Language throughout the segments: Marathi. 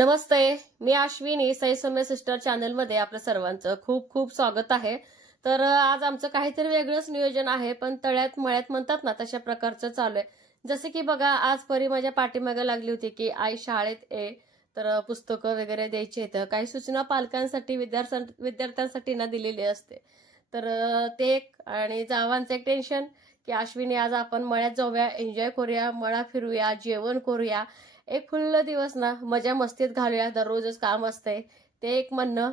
नमस्ते, मी अश्विनी साई सौम्य सिस्टर चॅनल मध्ये आपल्या सर्वांचं खूप खूप स्वागत आहे। तर आज आमचं काहीतरी वेगळंच नियोजन आहे, पण तळ्यात मळ्यात म्हणतात ना तशा प्रकारचं चालू आहे। जसे की बघा, आज परी माझ्या पाठीमागे लागली होती की आई शाळेत ये, तर पुस्तकं वगैरे द्यायची आहेत, काही सूचना पालकांसाठी विद्यार्थ्यांसाठी ना दिलेली असते। तर ते एक आणि जावांचं एक टेन्शन की अश्विनी आज आपण मळ्यात जाऊया, एन्जॉय करूया, मळा फिरूया, जेवण करूया, एक फुल्ल दिवस ना मजा मस्तीत घालूया, दररोजच काम असतंय ते एक म्हणणं।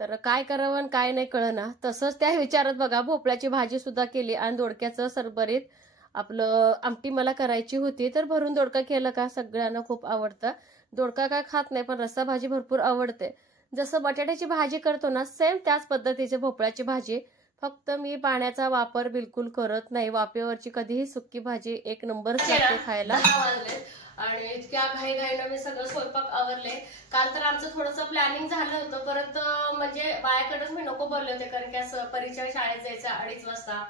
तर काय करावं काय नाही कळना, तसंच त्या विचारात बघा भोपळ्याची भाजी सुद्धा केली आणि दोडक्याचं सरभरीत आपलं आमटी मला करायची होती। तर भरून दोडका केलं का सगळ्यांना खूप आवडतं। दोडका काय खात नाही, पण रस्सा भाजी भरपूर आवडते। जसं बटाट्याची भाजी करतो ना सेम त्याच पद्धतीची भोपळ्याची भाजी, फक्त मी पाण्याचा वापर बिलकुल करत नाही। वाफेवरची कधीही सुक्की भाजी एक नंबरच लागते खायला। आणि इतक्या घाईघाईनं मी सगळं स्वयंपाक आवरले। काल तर आमचं थोडंसं प्लॅनिंग झालं होतं, परत म्हणजे बायाकडेच मी नको बोलले होते, कारण की असं परीच्या शाळेत जायचं 2:30 वाजता,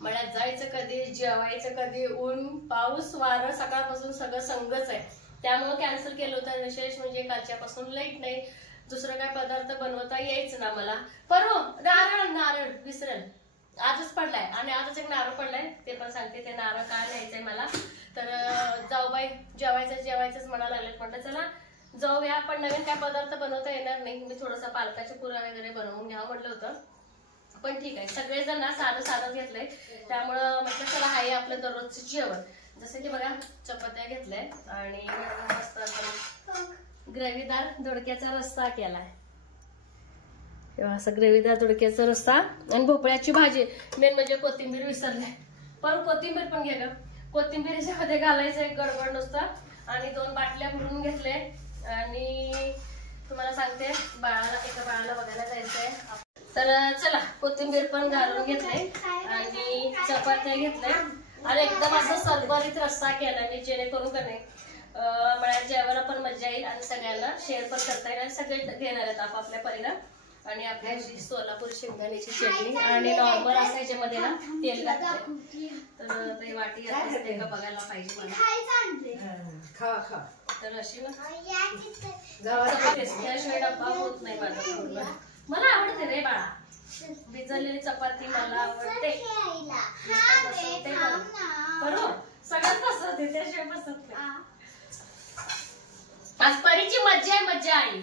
मळ्यात जायचं कधी, जेवायचं कधी, ऊन पाऊस वारं सकाळपासून सगळं संगच आहे, त्यामुळे कॅन्सल केलं होतं। विशेष म्हणजे कालच्यापासून लाईट नाही, दुसरं काय पदार्थ बनवता यायचं ना मला। नारळ नारळ विसरेल, आजच पडलाय आणि आजच एक नारळ पडलाय, ते पण सांगते ते नारळ काय न्यायचंय मला। तर जाऊबाई जेवायचंच म्हणायला लागलेत, म्हटलं चला जाऊया, पण नवीन काय पदार्थ बनवता येणार नाही, मी थोडंसं पालकाच्या पुऱ्या वगैरे बनवून घ्यावं म्हटलं होतं, पण ठीक आहे सगळेजण ना साधं घेतलंय, त्यामुळं म्हटलं चला हाय आपलं दररोजचं जेवण। जसं की बघा चपात्या घेतल्या आणि मस्त ग्रेव्हीदार दोडक्याचा रस्सा केलाय, असं ग्रेव्हीदार दोडक्याचा रस्सा आणि भोपळ्याची भाजी, मेन म्हणजे कोथिंबीर विसरले, पण कोथिंबीर पण घे ग, कोथिंबीर मध्ये घालायचं एक गडबड नुसतं। आणि 2 बाटल्या भरून घेतले आणि तुम्हाला सांगते एका बाळाला बघायला जायचंय, तर चला कोथिंबीर पण घालून घेतले आणि चपात्या घेतल्या आणि एकदम असं सरभरीत रस्सा केला मी, जेणेकरून का नाही मळ्यात जेवायला पण मजा येईल आणि सगळ्यांना शेअर पण करता येईल आणि सगळे घेणार आहेत आपापल्या परीला। आणि आपल्या सोलापूर शेंगदाण्याची चटणी आणि नॉर्मल असायच्या मध्ये ना तेल घातलंय, तर ते वाटी असते का बघायला पाहिजे मला। तर अशी ना त्याशिवाय डब्बा होत नाही माझा पूर्ण, मला आवडते रे बाळा, भिजलेली चपाती मला आवडते, बरोबर सगळ्यात बसवते, त्याशिवाय बसत नाही। आज परीची मज्जा आहे, मज्जा आई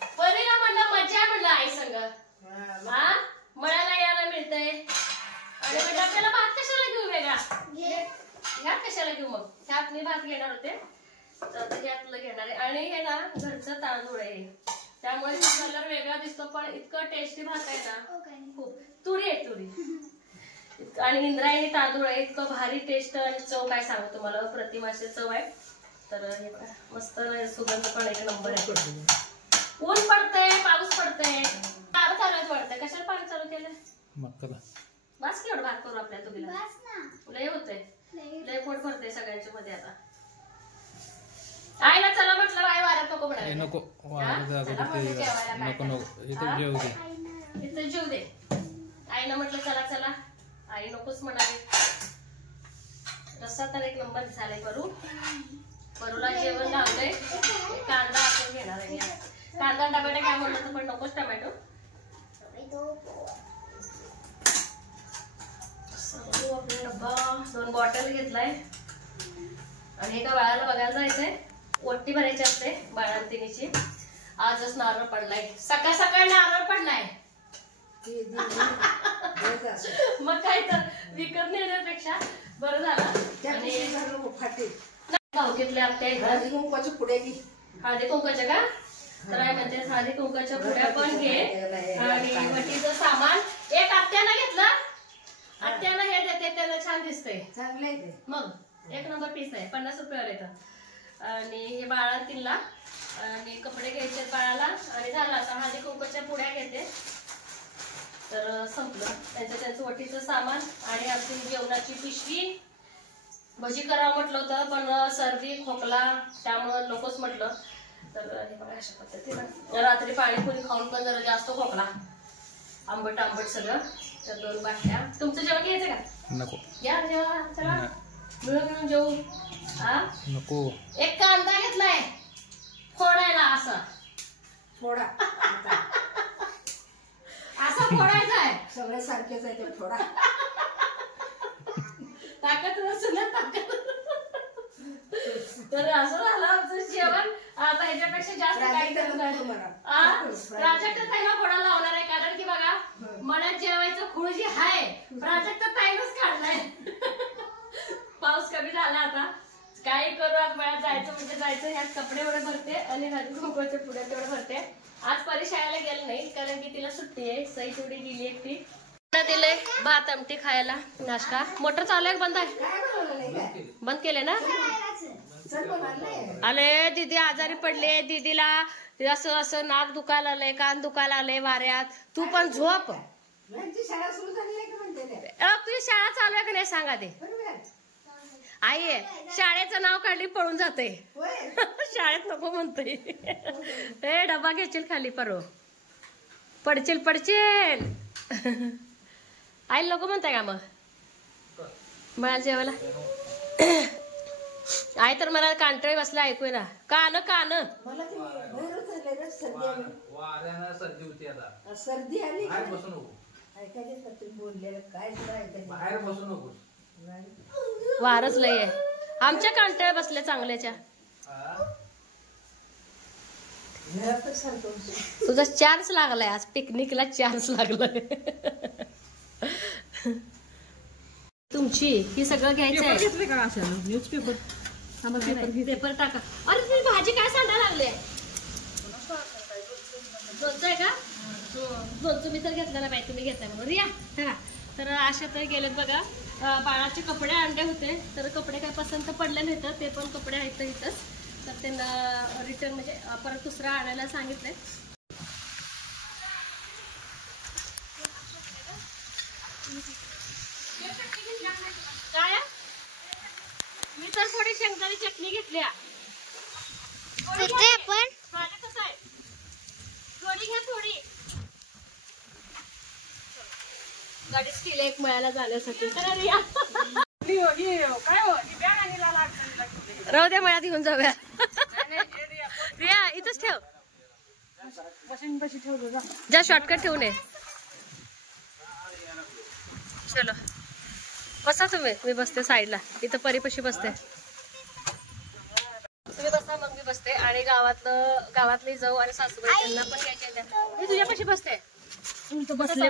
परीला म्हणलं मज्जा म्हणलं आई संग, हा मळ्याला यायला मिळतंय आणि म्हणजे आपल्याला भात कशाला घेऊ वेगळा, ह्यात कशाला घेऊ, मग ह्यात मी भात घेणार होते तर ह्यातलं घेणार आहे। आणि हे ना घरचं तांदूळ आहे, त्यामुळे कलर वेगळा दिसतो, पण इतकं टेस्टी भात आहे ना, खूप तुरी आहे तुरी आणि इंद्रायणी तांदूळ आहे, इतकं भारी टेस्ट आणि चव काय सांगू तुम्हाला, अप्रतिम अशी चव आहे। तर हे बघा मस्त सुगंध पण एक नंबर आहे। ऊन पडतंय, पाऊस पडतंय, नारळ चालू वाटतंय, कशाला पाणी चालू केलं बस केवढं भात करू आपल्या तुम्हाला, लय होतंय, लय पोट भरतंय सगळ्यांच्या मध्ये आता। आईला चला म्हटलं आई वाऱ्यात नको म्हणाले, नको इथं जेव दे, आईनं म्हटलं चला चला, आई नकोच म्हणाले। रस्सा तर एक नंबर झालाय, परूला जेवण लावलंय, कांदा आपण घेणार आहे, कांदा टोमॅटो काय म्हणलं तर पण नकोच टोमॅटो, 2 बॉटल घेतलाय आणि एका बाळाला बघायला जायचंय, ओट्टी भरायची असते बाळांतिनीची, आजच नारळ पडलाय, सकाळ सकाळ नारळ पडलाय मग काय तर विकत नेण्यापेक्षा बरं झालं। आणि भाऊ घेतले आपल्या हळदी कुंकवाच्या पुड्या घे, हळदी कुंकवाच्या का, तर आहे म्हणजे हळदी कुंकवाच्या पुड्या पण घे आणि वटीचं सामान एक आत्यानं घेतलं, आत्यानं हे देते त्याला छान दिसतंय, चांगलं आहे मग एक नंबर पीस आहे, 50 रुपयावर येतं। आणि हे बाळातीला आणि कपडे घ्यायचे बाळाला आणि झालं आता हळदी कुंकवाच्या पुड्या घेते, तर संपलं त्यांचं वटीचं सामान। आणि आपली जेवणाची पिशवी, भजी करावं म्हटलं होतं पण सर्दी खोकला त्यामुळं नकोच म्हटलं, तर हे बघा अशा पद्धतीनं रात्री पाणीपुरी खाऊन पण जरा जास्त खोकला, आंबट सगळं, तर 2 बाटल्या। तुमचं जेवण घ्यायचं का, नको या जेवा, चला मिळून जेवू, हा नको। एक कांदा घेतलाय फोडायला, फोडा असा फोडायचा आहे. सगळे सारखेच आहे ते फोडा. ताकद नसून ताकद. तर असं झालं आमचं जेवण. आता ह्याच्यापेक्षा जास्त काही करणार प्राजक्त ताईला फोडा लावणार आहे. कारण की बघा मनात जेवायचं खूळ जी आहे प्राजक्त ताईनच काढलाय. पाऊस कमी झाला आता काय करू. आज मला जायचं म्हणजे जायचं. ह्यात कपडे एवढे भरते आणि हळदी कुंकवाच्या पुढे तेवढे भरते. आज परीक्षाला गेलं नाही कारण की तिला सुट्टी आहे. सई तेवढी गेली एकटी. दिले भात आमटी खायला नाश्ता. मोटर चालू आहे बंद आहे. बंद केले ना. आले दीदी आजारी पडले. दीदीला असं असं नाक दुखायला आलंय कान दुखायला आलंय वाऱ्यात. तू पण झोप. शाळा सुरू झाली नाही का म्हणते. तुझी शाळा चालू आहे का नाही सांगा ते. आई शाळेचं नाव काढली पळून जाते. शाळेत नको म्हणतोय. ए डबा घेशील खाली परो पडशील पडशील. आई नको म्हणताय का मग मला जेवायला. आई तर मला कांटळे बसला ऐकू ना. कान कान सर्दी आली बोललेलं काय बाहेर बसू नको. वारच लय आहे. आमच्या कांटळे बसले चांगल्याच्या. तुझा चान्स लागलाय आज. पिकनिकला चान्स लागलाय. तुमची ही सगळं घ्यायचं आहे. न्यूजपेपर पेपर टाका. अरे तुम्ही भाजी काय सांगायला लागले. लोणचं आहे का. लोणचं मी तर घेतलं ना बाई. तुम्ही घेताय म्हणून रिया. तर अशा तर गेलेत बघा. बाळाचे कपडे आणले होते तर कपडे काय पसंत पडले नाहीत. ते पण कपडे आहेत इथंच. तर त्यांना रिटर्न म्हणजे परत दुसरा आणायला सांगितलंय. काय मी तर थोडी शेंगदाणे चटणी घेतली. पण कसं आहे थोडी घ्या थोडी. गाडी स्टील एक मळ्याला जाण्यासाठी. राहू द्या मळ्यात घेऊन जाऊया. रिया इथंच ठेव. जा शॉर्टकट ठेवू नये. चलो बसा तुम्ही. मी बसते साईडला. इथं परीपाशी बसते. तुम्ही बसा मग मी बसते. आणि गावातली जाऊ आणि सासूबाई त्यांना पण घ्यायचे. मी तुझ्यापाशी बसते. बसले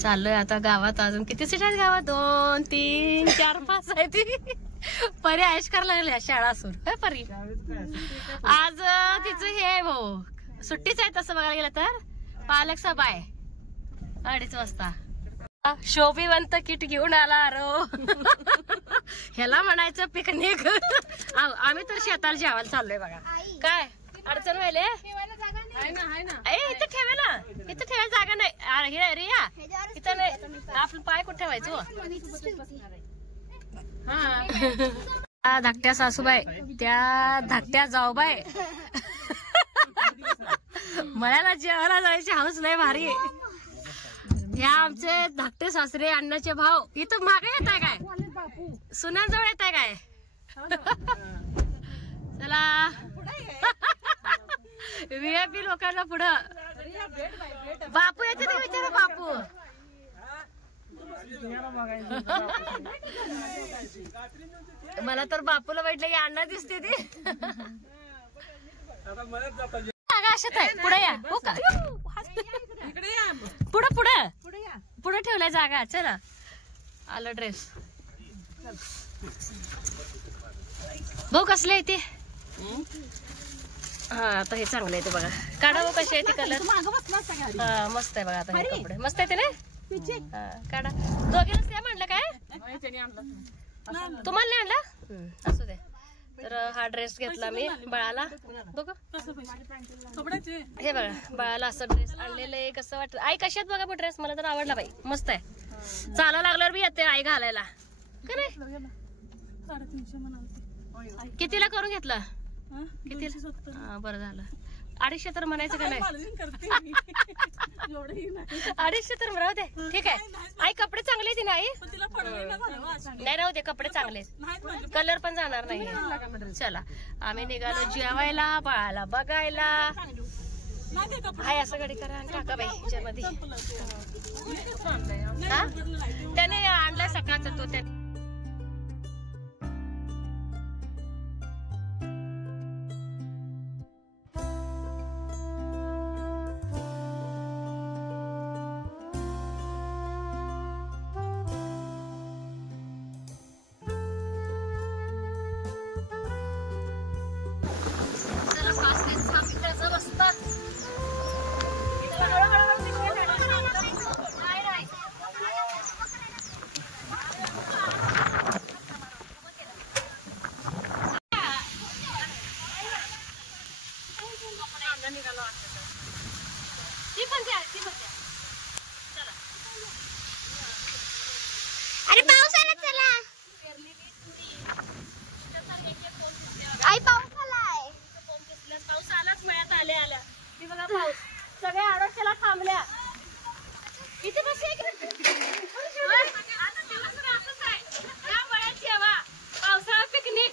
चाललोय आता गावात. अजून किती सीट आहेत गावात. 2 3 4 5 आहे. ती परी आयश करायला लागली शाळा असून. परी आज तिचं हे आहे भाऊ सुट्टीच आहे. तसं बघायला गेलं तर पालक सभा आहे 2:30 वाजता. शोभिवंत किट घेऊन आला रो. ह्याला म्हणायचं पिकनिक. आम्ही तर शेताला जेवायला चाललोय बघा. काय अडचण व्हायले. इथं ठेवायला जागा नाही. रिया इथं नाही. आपलं पाय कुठे ठेवायचं. हा धाकट्या सासूबाई त्या धाकट्या जाऊबाई. मळ्याला जेवायला जायची हौस लय भारी. ह्या आमचे धाकटे सासरे अण्णाचे भाऊ. इथं मागे येत आहे काय. सुनांजवळ येत आहे काय. चला VIP लोकांना पुढं. बापू येते ते विचारा बापू. मला तर बापूला वाटलं की अण्णा दिसते ती. अशात आहे पुढे या. हो का पुढं पुढं पुढे ठेवलाय जागा. चला आलं ड्रेस. भाऊ कसले आहे ते. हा आता हे चांगलं आहे ते बघा. काढा भाऊ कसे आहे ते कलर. हा मस्त आहे बघा. आता हे कपडे मस्त आहे ते ना. काढा दोघीच द्या म्हणलं काय. तुम्हाला नाही आणला असू दे. तर हा ड्रेस घेतला मी बाळाला. बघ हे बघा बाळाला असं ड्रेस आणलेलं आहे. कसं वाटतं आई कशात बघा ड्रेस. मला तर आवडला बाई. मस्त आहे. चालायला लागल्यावर मी येते आई घालायला का नाही. कितीला करून घेतला. किती बरं झालं. 250 तर म्हणायचं का नाही? 250 तर राहू दे. ठीक आहे आई, कपडे चांगले आहेत ना आई? नाही राहू दे, कपडे चांगले, कलर पण जाणार नाही. चला आम्ही निघालो जेवायला, बाळाला बघायला. हाय असं गाडी करा आणि टाका बाई ह्याच्यामध्ये. त्याने आणलाय सकाळचा तो. त्याने अरे पाऊस आला, चला आई, पाऊस आलाय. पाऊस आलाच मळ्यात आल्या. ती बघा पाऊस, सगळ्या आडोशाला थांबल्या. इथे बस पावसाळा पिकनिक.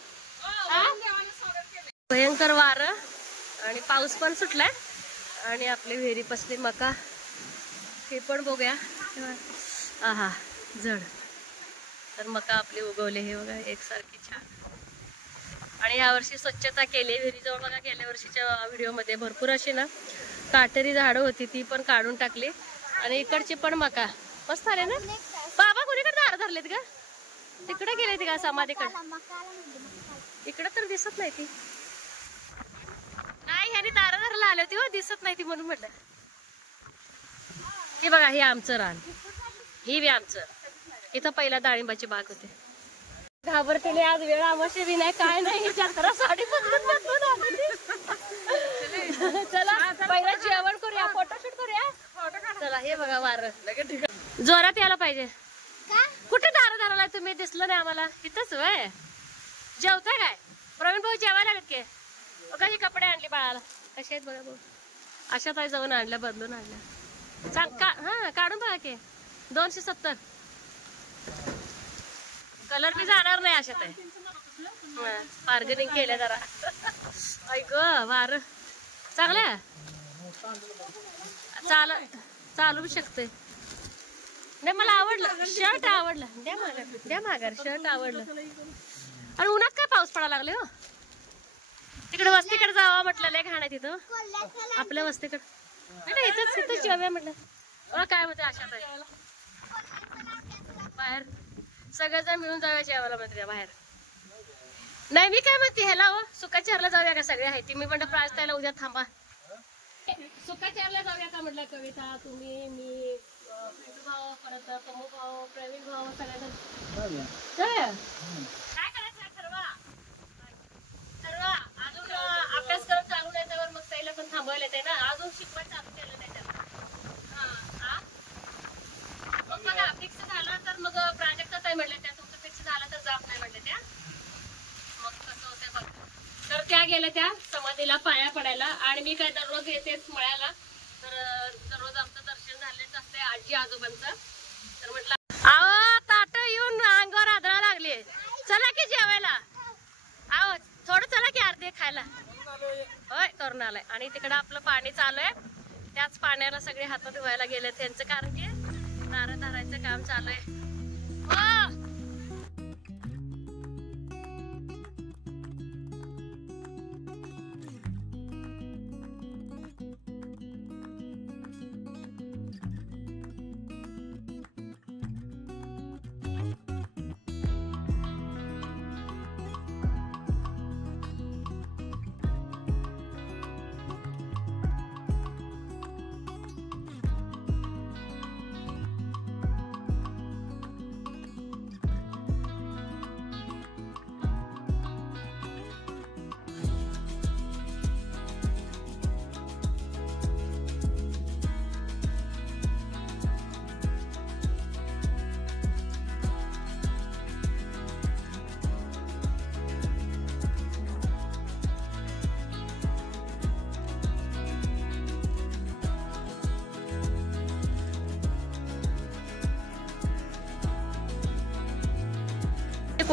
भयंकर वारं आणि पाऊस पण सुटलाय आणि आपली विहिरी पसली मका. हे पण बघूया. आहा जड. तर मका आपली उगवले हे बघा एकसारखी छान. आणि यावर्षी स्वच्छता केली विहिरीजवळ बघा. गेल्या वर्षीच्या व्हिडिओमध्ये भरपूर अशी ना काटेरी झाडं होती, ती पण काढून टाकली. आणि इकडची पण मका मस्त आले ना. बाबा कोणीकडे दार धरलेत का? तिकडे गेले ती का समाधीकडे? इकडे तर दिसत नाही ती. नाही ह्यानी दार धरला आले होती हो, दिसत नाही ती म्हणून म्हटलं. ही बघा ही आमचं रान, ही बी आमचं. इथं पहिला डाळिंबाची बाग होती. घाबरतेने आज वेळ आमोशे बी नाही काय नाही. विचार करा साडी चला पहिला जेवण करूया, फोटोशूट करूया. चला हे बघा वार जोरात यायला पाहिजे. कुठे दार धरायला तुम्ही? दिसलं नाही आम्हाला. इथंच वय जेवताय काय? प्रवीण भाऊ जेवायला लागत की? कशी कपडे आणली बाळाला? कशी आहेत बघा भाऊ. अशा ताई जाऊन आणल्या, बदलून आणल्या. सांग का? हा काढून बघा की. 270 कलर बी जाणार नाही अशात आहे. बार्गेनिंग केल्या जरा. ऐक वार चांगलं चालू शकते. नाही मला आवडलं शर्ट, आवडलं. द्या माघार शर्ट आवडलं. आणि उन्हात काय पाऊस पडायला लागले हो. तिकडे वस्तीकडे जावा म्हटलं, लय घाण आहे तिथं आपल्या वस्तीकडे. नाही इथंच जेव्हा म्हटलं काय म्हणते अशात आहे बाहेर. सगळेजण मिळून जाऊया जेवायला म्हणते बाहेर. नाही मी काय म्हणते ह्याला हो सुकाचारला जाऊया का? सगळे आहे ती. मी म्हणलं प्राजताईला उद्या थांबा. सुकाचारला जाऊया का म्हटलं? कविता, तुम्ही, मी, पिंटू भाऊ, परत कमू भाऊ, प्रवीण भाऊ, सगळ्यांना जाऊया. काय करायचं ठरवा. अजून अभ्यासक्रम चालू नाही त्यावर मग ताईला पण थांबवायला येते ना. अजून शिकवायचं चालू केलं नाही त्याला. मग बघा फिक्स झालं तर मग प्राजक्ता ताई म्हटले त्या तुमचं फिक्स झालं तर जात नाही म्हटले त्या. मग कसं होतं बघ. तर त्या गेल्या त्या समाधीला पाया पडायला. आणि मी काय दररोज येतेच मळ्याला. तर दररोज आमचं दर्शन झालेच असते आजी आजोबांचं. तर म्हटलं आहो ताट येऊन अंगावर आदळा लागली. चला की जेवायला. आहो थोडं चला की अर्धे खायला. होय करून आलाय. आणि तिकडं आपलं पाणी चालू आहे. त्याच पाण्याला सगळे हात धुवायला गेले त्यांचं, कारण की नारळ धरायचं काम चालू आहे.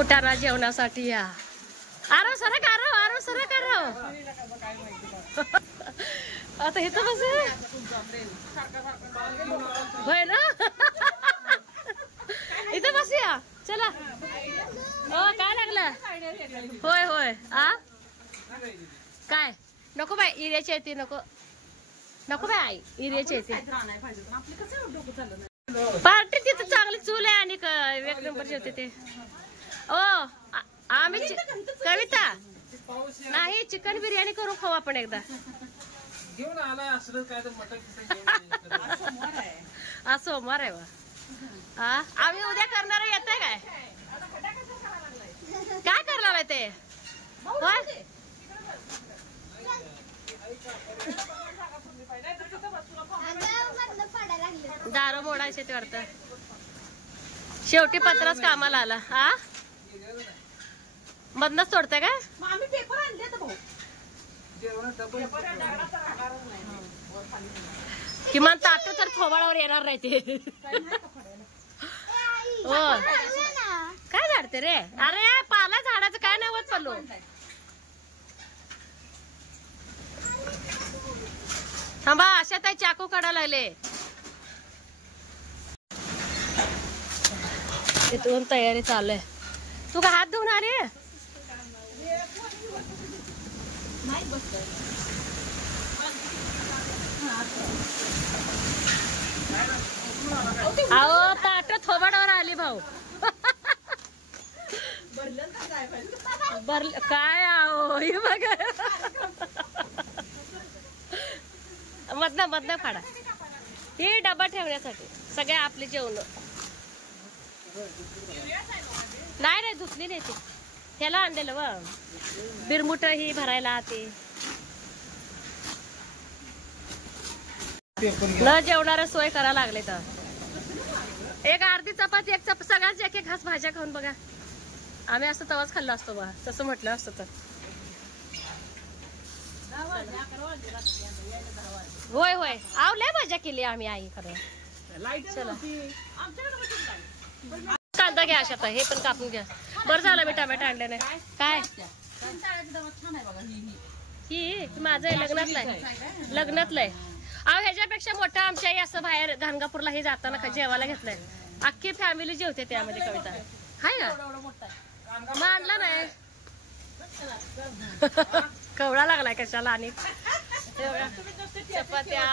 कुटाणा जेवणासाठी या. आरो सरक आरो सरक आता इथं बस होय ना. इथं बसूया चला. काय लागलं. होय आ काय नको बाय इऱ्याची येते नको बाय आई इऱ्याची येते. पार्टी तिथं चांगली चूल आहे आणि एक नंबरची होते ते. आम्ही कविता नाही चिकन बिर्याणी करून खाऊ आपण एकदा. घेऊन आलाय असलं काय तर मटण. आज सोमवार आहे वा. आम्ही उद्या करणार येत काय करणार आहे ते. दारू मोडायचे ते वाटतं. शेवटी पत्रच कामाला आला. मधनच तोडतंय काय. किमान ताट तर थोबाडावर येणार नाही ते. हो काय झाडते रे. अरे पाला झाडाचं काय नाही होत पल्लू. थांबा अशा ताई चाकू काढायला लागले. इथून तयारी चालू आहे. तू का हात धुवून आले. अहो ताट थोबाडावर आली भाऊ. भरलं काय आहो हे बघा. मधनं फाडा. हे डबा ठेवण्यासाठी सगळे आपले जेवण. नाही धुतली नाही ती. त्याला आणलेलं व बिरमुट ही भरायला ते. न जेवणारा सोय करायला लागले तर. एक अर्धी चपाती एक सगळ्याच एक घास भाज्या खाऊन बघा. आम्ही असं तवाच खाल्लं असतो बघा तसं म्हटलं असतं तर. होय आवल्या भाज्या केली आम्ही आई खरं. चला कांदा घ्या अशा हे पण कापून घ्या. बरं झालं मी टमॅटो आणले नाही. काय ही माझं लग्नातलं आहे. अहो ह्याच्यापेक्षा मोठं आमच्या आई असं बाहेर गाणगापूरला हे जाताना जेवायला घेतलंय. अख्खी फॅमिली जेवते त्यामध्ये कविता हाय ना. मग आणला नाही. कवळा लागलाय कशाला. आणि चपात्या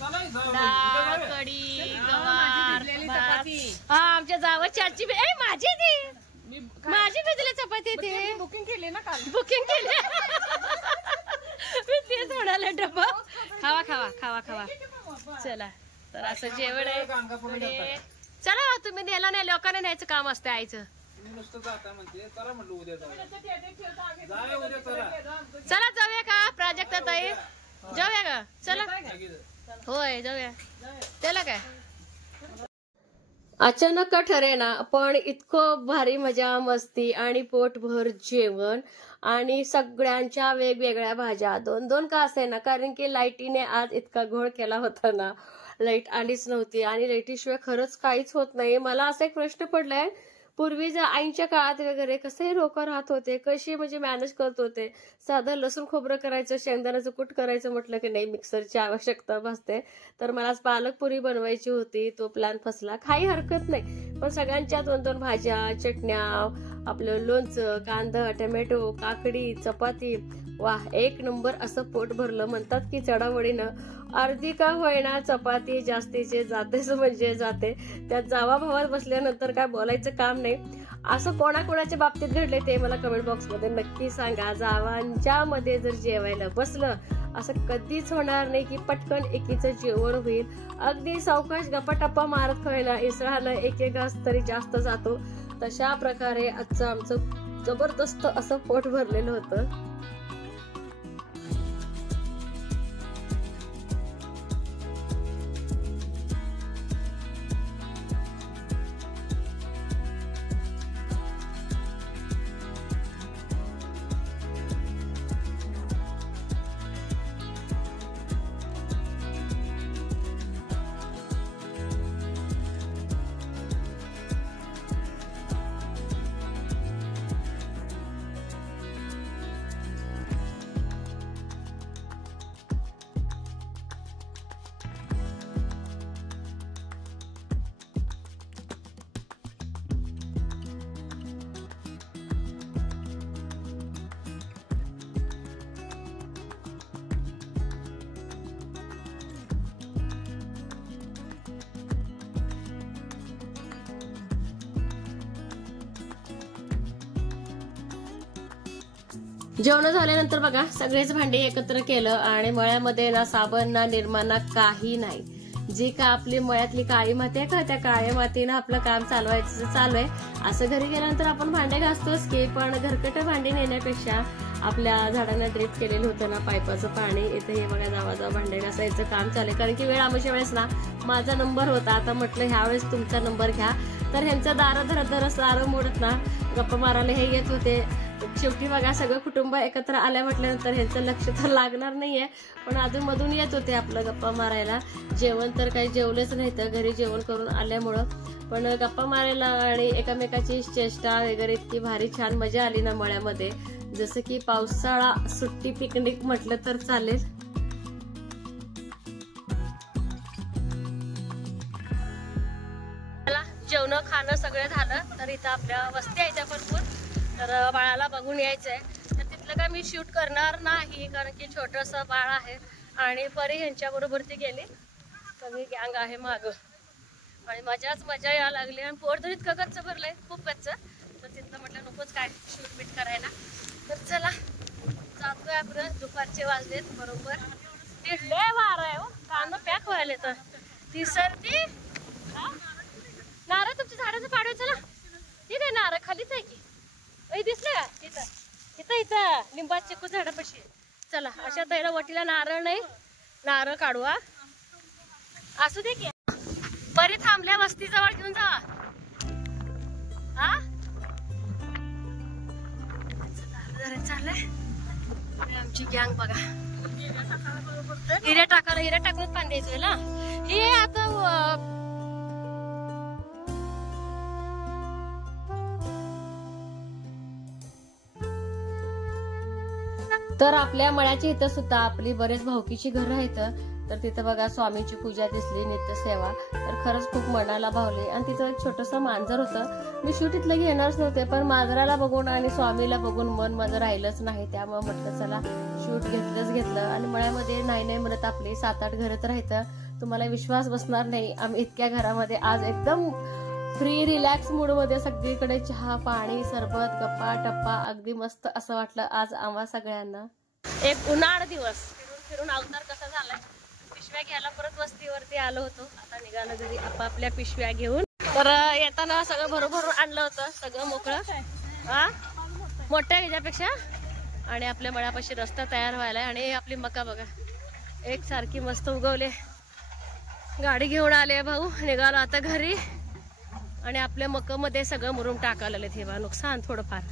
डाळ कढी गवार आमच्या जावची आजची माझी ती माझी भिजली चपाती ती. बुकिंग केली ना काल. बुकिंग केली. मी तेच म्हणाले डबा खावा. चला तर असं जेवण आहे. चला तुम्ही नेला नाही लोकांना न्यायचं काम असतं आईचं. चला जाऊया का प्राजक्ता ताई. जाऊया का चला. होय जाऊया. त्याला काय अचानक का ठरेना पण इतकं भारी मजा मस्ती आणि पोटभर जेवण आणि सगळ्यांच्या वेगवेगळ्या भाज्या. 2-2 का असेना कारण की लाईटीने आज इतका घोळ केला होता ना. लाईट आलीच नव्हती आणि लाईटीशिवाय खरंच काहीच होत नाही. मला असा एक प्रश्न पडलाय पूर्वी जर आईच्या काळात वगैरे कसे लोक राहत होते कशी म्हणजे मॅनेज करत होते. साधं लसूण खोबरं करायचं शेंगदाण्याचं कूट करायचं म्हटलं की नाही मिक्सरची आवश्यकता भासते. तर मला आज पालक पुरी बनवायची होती. तो प्लॅन फसला. काही हरकत नाही पण सगळ्यांच्या 2-2 भाज्या चटण्या आपलं लोणचं कांदा टमॅटो काकडी चपाती वाह एक नंबर. असं पोट भरलं. म्हणतात की चढावडीनं अर्धी का होईना चपाती जास्तीचे जातेच म्हणजे जाते. त्यात जावा भावात बसल्यानंतर काय बोलायचं काम नाही. असं कोणाकोणाच्या बाबतीत घडले ते मला कमेंट बॉक्स मध्ये नक्की सांगा. जावांच्या मध्ये जर जेवायला बसलं असं कधीच होणार नाही की पटकन एकीचं जेवण होईल. अगदी सावकाश गप्पा मारत खायला इसळानं एक घास तरी जास्त जातो. तशा प्रकारे आजचं आमचं जबरदस्त असं पोट भरलेलं होतं. जेवण झाल्यानंतर बघा सगळेच भांडी एकत्र केलं आणि मळ्यामध्ये ना साबण ना निरमा ना काही नाही. जी का आपली मळ्यातली काळी माती आहे का त्या काळ्या मातीनं आपलं काम चालवायचं चालू आहे. असं घरी गेल्यानंतर आपण भांडे घासतोच की, पण घरकट भांडी नेण्यापेक्षा आपल्या झाडांना ड्रिप केलेलं होतं ना पाईपाचं पाणी, इथे हे बघा जावा भांडे घासायचं काम चालू आहे. कारण की वेळ आमच्या वेळेस ना माझा नंबर होता, आता म्हटलं ह्या वेळेस तुमचा नंबर घ्या. तर ह्यांचं दारं मोडत ना गप्पा मारायला हे येत होते. शेवटी बघा सगळं कुटुंब एकत्र आल्या म्हटल्यानंतर ह्यांचं लक्ष तर लागणार नाहीये, पण अधून मधून येत होते आपलं गप्पा मारायला. जेवण तर काही जेवलेच नाही तर घरी जेवण करून आल्यामुळं, पण गप्पा मारायला आणि एकामेकाची चेष्टा वगैरे इतकी भारी छान मजा आली ना मळ्यामध्ये, जसं की पावसाळा सुट्टी पिकनिक म्हटलं तर चालेल. जेवण खाणं सगळं झालं तर इथं आपल्या वस्ती आहे त्या भरपूर, तर बाळाला बघून यायचंय. तर तिथलं काय मी शूट करणार नाही कारण की छोटस बाळ आहे आणि परी ह्यांच्या बरोबर ती गेली. सगळी गँग आहे माग आणि मजा यायला लागली आणि पोट तर इतकं गच्च भरलंय, खूप गच्च. तर तिथलं म्हटलं नकोच काय शूट बीट करायला. तर चला जातोय आपण. दुपारचे वाजलेत बरोबर लय वार आहे हो, कांदा पॅक व्हायला तर ती सर्दी. नारळ तुमच्या झाडाचं पाडू. चला ठीक आहे, नारळ खालीच आहे की दिसलं का तिथं इथं लिंबा चिकू झाडापाशी. चला अशा दैरा वटीला नारळ नाही, नारळ काढू. असू दे की बरी थांबल्या वस्ती जवळ घेऊन जावा. चाललंय आमची गँग बघा. हिऱ्या टाकूनच पाणी द्यायचं ना हे आता. तर आपल्या मळ्याच्या इथं सुद्धा आपली बरेच भावकीची घरं आहेत. तर तिथं बघा स्वामींची पूजा दिसली, नित्यसेवा, तर खरंच खूप मनाला भावली. आणि तिथं एक छोटंसं मांजर होतं. मी शूट इथलं घेणारच नव्हते, पण मांजराला बघून आणि स्वामीला बघून मन माझं राहिलंच नाही. त्यामुळे म्हटलं चला शूट घेतलं. आणि मळ्यामध्ये नाही म्हणत आपली 7-8 घरं तर राहतं. तुम्हाला विश्वास बसणार नाही, आम्ही इतक्या घरामध्ये आज एकदम फ्री रिलॅक्स मूड मध्ये सगळीकडे चहा पाणी सरबत गप्पा टप्पा अगदी मस्त असं वाटलं आज आम्हा सगळ्यांना. एक उन्हाळा दिवस फिरून अवतार कसा झालाय. पिशव्या घ्यायला परत वस्तीवरती आलो होतो, आता निघालो घरी आपापल्या पिशव्या घेऊन. तर येताना सगळं भरून आणलं होतं, सगळं मोकळं मोठ्या ह्याच्यापेक्षा. आणि आपल्या मळ्यापाशी रस्ता तयार व्हायलाय आणि आपली मका बघा एक सारखी मस्त उगवले. गाडी घेऊन आले भाऊ, निघालो आता घरी. आणि आपल्या मकामध्ये सगळं मुरुम टाकायला हे बा नुकसान थोडंफार.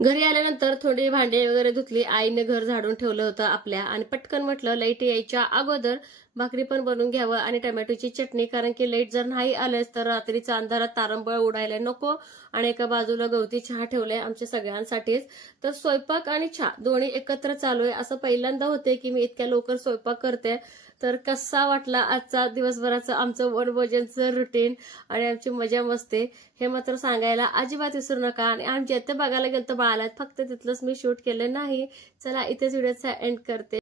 घरी आल्यानंतर थोडी भांडी वगैरे धुतली. आईने घर झाडून ठेवलं होतं आपल्या आणि पटकन म्हटलं लाईट यायच्या अगोदर भाकरी पण बनवून घ्यावं आणि टोमॅटोची चटणी, कारण की लाईट जर नाही आलंच तर रात्रीचा अंधारात तारंबळ उडायला नको. आणि एका बाजूला गवती चहा ठेवलाय आमच्या सगळ्यांसाठीच. तर स्वयंपाक आणि चहा दोन्ही एकत्र चालू आहे. असं पहिल्यांदा होते की मी इतक्या लवकर स्वयंपाक करते. तर कसा वाटला आजचा दिवसभराचं आमचं वनभोजनचं रुटीन आणि आमची मजा मस्ती हे मात्र सांगायला अजिबात विसरू नका. आणि आम्ही जिथे बघायला गेलो तर बाळाला फक्त तिथलंच मी शूट केलं नाही. चला इथेच व्हिडिओचा एंड करते.